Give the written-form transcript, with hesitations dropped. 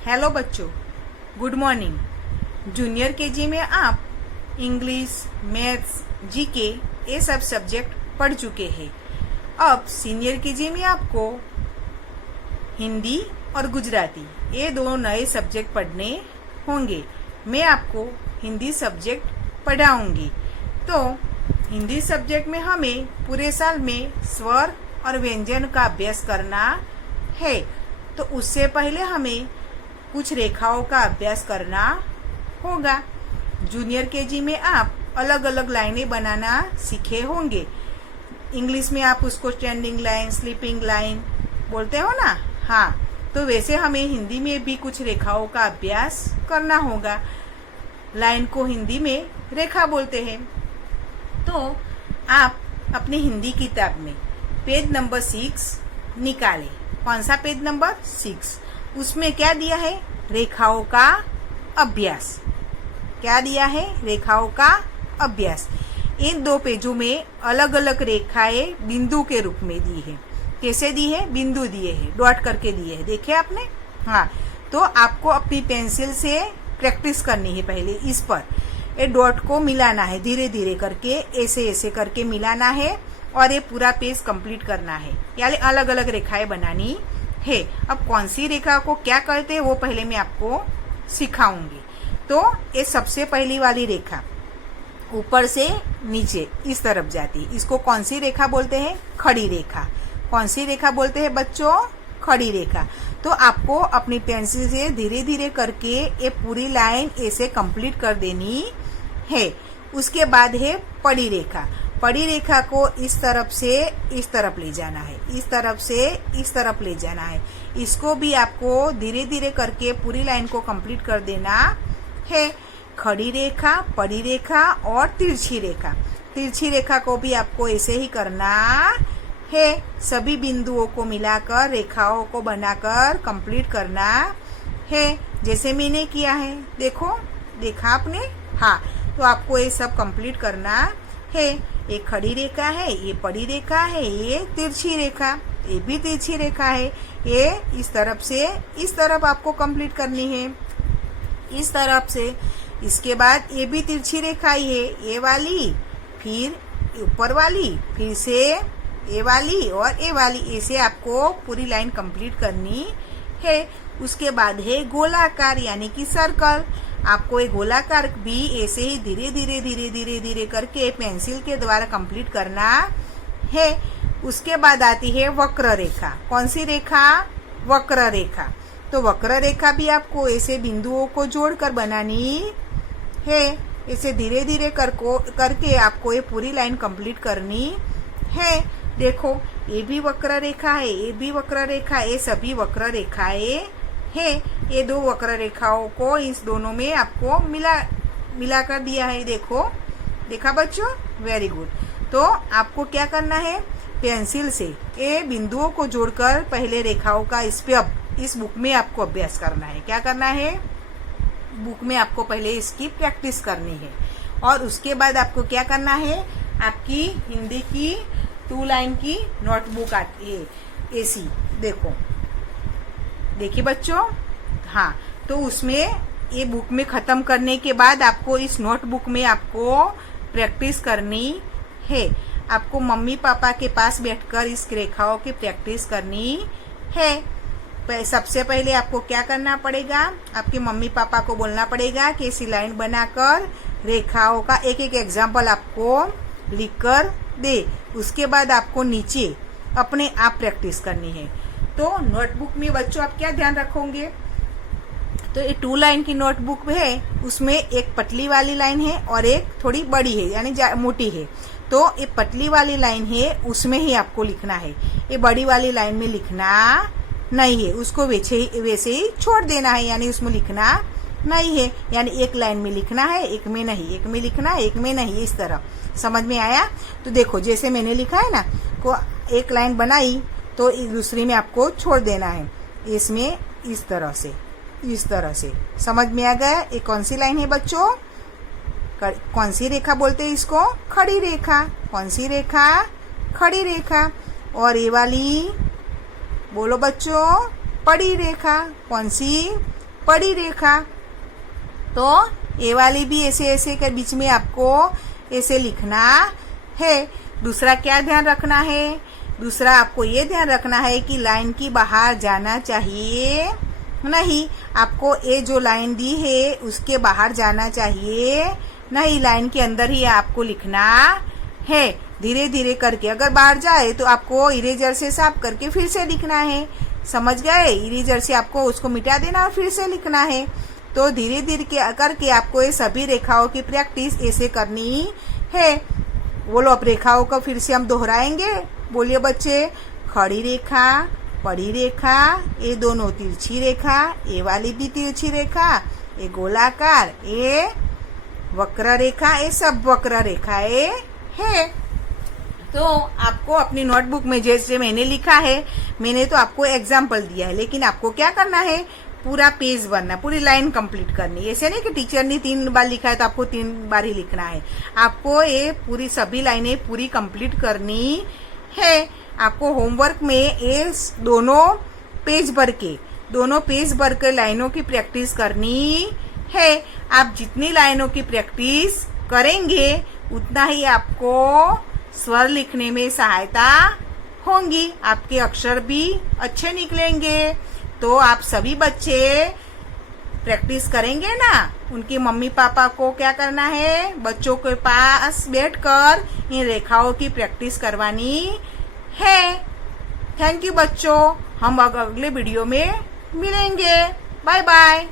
Hello बच्चों, good morning. Junior KG में आप इंग्लिश, मैथ्स, जीके ये सब सब्जेक्ट पढ़ चुके हैं। अब सीनियर केजी में आपको हिंदी और गुजराती ये दो नए सब्जेक्ट पढ़ने होंगे। मैं आपको हिंदी सब्जेक्ट पढ़ाऊंगी। तो हिंदी सब्जेक्ट में हमें पूरे साल में स्वर और व्यंजन का अभ्यास करना है। तो उससे पहले हमें कुछ रेखाओं का अभ्यास करना होगा। जूनियर केजी में आप अलग अलग लाइनें बनाना सीखे होंगे। इंग्लिश में आप उसको स्टैंडिंग लाइन, स्लीपिंग लाइन बोलते हो ना। हाँ, तो वैसे हमें हिंदी में भी कुछ रेखाओं का अभ्यास करना होगा। लाइन को हिंदी में रेखा बोलते हैं। तो आप अपनी हिंदी किताब में पेज नंबर 6 निकालें। कौन सा पेज नंबर 6? उसमें क्या दिया है? रेखाओं का अभ्यास। क्या दिया है? रेखाओं का अभ्यास। इन दो पेजों में अलग अलग रेखाएं बिंदु के रूप में दी है। कैसे दी है? बिंदु दिए हैं, डॉट करके दिए हैं। देखे आपने? हाँ, तो आपको अपनी पेंसिल से प्रैक्टिस करनी है। पहले इस पर ये डॉट को मिलाना है, धीरे धीरे करके ऐसे ऐसे करके मिलाना है और ये पूरा पेज कंप्लीट करना है। यानी अलग अलग रेखाएं बनानी है। अब कौन सी रेखा को क्या कहते हैं वो पहले मैं आपको सिखाऊंगी। तो ये सबसे पहली वाली रेखा ऊपर से नीचे इस तरफ जाती है। इसको कौन सी रेखा बोलते हैं? खड़ी रेखा। कौन सी रेखा बोलते हैं बच्चों? खड़ी रेखा। तो आपको अपनी पेंसिल से धीरे धीरे करके ये पूरी लाइन ऐसे कंप्लीट कर देनी है। उसके बाद है पड़ी रेखा। पड़ी रेखा को इस तरफ से इस तरफ ले जाना है, इस तरफ से इस तरफ ले जाना है। इसको भी आपको धीरे धीरे करके पूरी लाइन को कंप्लीट कर देना है। खड़ी रेखा, पड़ी रेखा और तिरछी रेखा। तिरछी रेखा को भी आपको ऐसे ही करना है। सभी बिंदुओं को मिलाकर रेखाओं को बनाकर कंप्लीट करना है, जैसे मैंने किया है। देखा आपने? हाँ, तो आपको ये सब कंप्लीट करना है। ये खड़ी रेखा है, ये पड़ी रेखा है, ये तिरछी रेखा, ये भी तिरछी रेखा है। ये इस तरफ से इस तरफ आपको कंप्लीट करनी है, इस तरफ से। इसके बाद ये भी तिरछी रेखा ही है, ये वाली, फिर ऊपर वाली, फिर से ये वाली और ये वाली। ऐसे आपको पूरी लाइन कंप्लीट करनी है। उसके बाद है गोलाकार यानी कि सर्कल। आपको ये गोलाकार भी ऐसे ही धीरे धीरे धीरे धीरे धीरे करके पेंसिल के द्वारा कंप्लीट करना है। उसके बाद आती है वक्र रेखा। कौन सी रेखा? वक्र रेखा। तो वक्र रेखा भी आपको ऐसे बिंदुओं को जोड़कर बनानी है। ऐसे धीरे धीरे करके आपको ये पूरी लाइन कंप्लीट करनी है। देखो, ये भी वक्र रेखा है, ये भी वक्र रेखा है, ये सभी वक्र रेखाएं है। ये दो वक्र रेखाओं को इस दोनों में आपको मिला कर दिया है। देखा बच्चों? Very good. तो आपको क्या करना है? पेंसिल से ये बिंदुओं को जोड़कर पहले रेखाओं का इस बुक में आपको अभ्यास करना है। क्या करना है? बुक में आपको पहले इसकी प्रैक्टिस करनी है। और उसके बाद आपको क्या करना है? आपकी हिंदी की 2 लाइन की नोटबुक आती है ऐसी। देखिए बच्चों, हाँ, तो उसमें ये बुक में खत्म करने के बाद आपको इस नोटबुक में आपको प्रैक्टिस करनी है। आपको मम्मी पापा के पास बैठकर इस रेखाओं की प्रैक्टिस करनी है। सबसे पहले आपको क्या करना पड़ेगा? आपके मम्मी पापा को बोलना पड़ेगा कि ऐसी लाइन बनाकर रेखाओं का एक एक एग्जाम्पल आपको लिखकर दे। उसके बाद आपको नीचे अपने आप प्रैक्टिस करनी है। तो नोटबुक में बच्चों आप क्या ध्यान रखोगे? तो ये 2 लाइन की नोटबुक है, उसमें एक पतली वाली लाइन है और एक थोड़ी बड़ी है यानी मोटी है। तो ये पतली वाली लाइन है, उसमें ही आपको लिखना है। ये बड़ी वाली लाइन में लिखना नहीं है, उसको वैसे ही छोड़ देना है, यानी उसमें लिखना नहीं है। यानी एक लाइन में लिखना है, एक में नहीं, एक में लिखना, एक में नहीं, इस तरह। समझ में आया? तो देखो, जैसे मैंने लिखा है ना, को एक लाइन बनाई तो दूसरी में आपको छोड़ देना है। इसमें इस तरह से समझ में आ गया? ये कौन सी लाइन है बच्चों? कौन सी रेखा बोलते हैं इसको? खड़ी रेखा। कौन सी रेखा? खड़ी रेखा। और ये वाली बोलो बच्चों? पड़ी रेखा। कौन सी? बड़ी रेखा। तो ये वाली भी ऐसे ऐसे के बीच में आपको ऐसे लिखना है। दूसरा क्या ध्यान रखना है? दूसरा आपको ये ध्यान रखना है कि लाइन की बाहर जाना चाहिए नहीं, आपको ये जो लाइन दी है उसके बाहर जाना चाहिए नहीं, लाइन के अंदर ही आपको लिखना है। धीरे धीरे करके अगर बाहर जाए तो आपको इरेजर से साफ करके फिर से लिखना है। समझ गए? इरेजर से आपको उसको मिटा देना और फिर से लिखना है। तो धीरे धीरे करके आपको ये सभी रेखाओं की प्रैक्टिस ऐसे करनी है। बोलो, अब रेखाओं को फिर से हम दोहराएंगे। बोलिए बच्चे, खड़ी रेखा, बड़ी रेखा, ये दोनों तिरछी रेखा, ये वाली भी तिरछी रेखा, ये गोलाकार, ये वक्र रेखा, ये सब वक्र रेखाएं है। तो आपको अपनी नोटबुक में जैसे मैंने लिखा है, मैंने तो आपको एग्जाम्पल दिया है, लेकिन आपको क्या करना है? पूरा पेज भरना, पूरी लाइन कंप्लीट करनी है। ऐसे नहीं कि टीचर ने 3 बार लिखा है तो आपको 3 बार ही लिखना है। आपको ये पूरी सभी लाइनें पूरी कंप्लीट करनी है। आपको होमवर्क में ये दोनों पेज भर के लाइनों की प्रैक्टिस करनी है। आप जितनी लाइनों की प्रैक्टिस करेंगे उतना ही आपको स्वर लिखने में सहायता होंगी, आपके अक्षर भी अच्छे निकलेंगे। तो आप सभी बच्चे प्रैक्टिस करेंगे ना। उनकी मम्मी पापा को क्या करना है? बच्चों के पास बैठकर इन रेखाओं की प्रैक्टिस करवानी है। थैंक यू बच्चों, हम अगले वीडियो में मिलेंगे। Bye bye.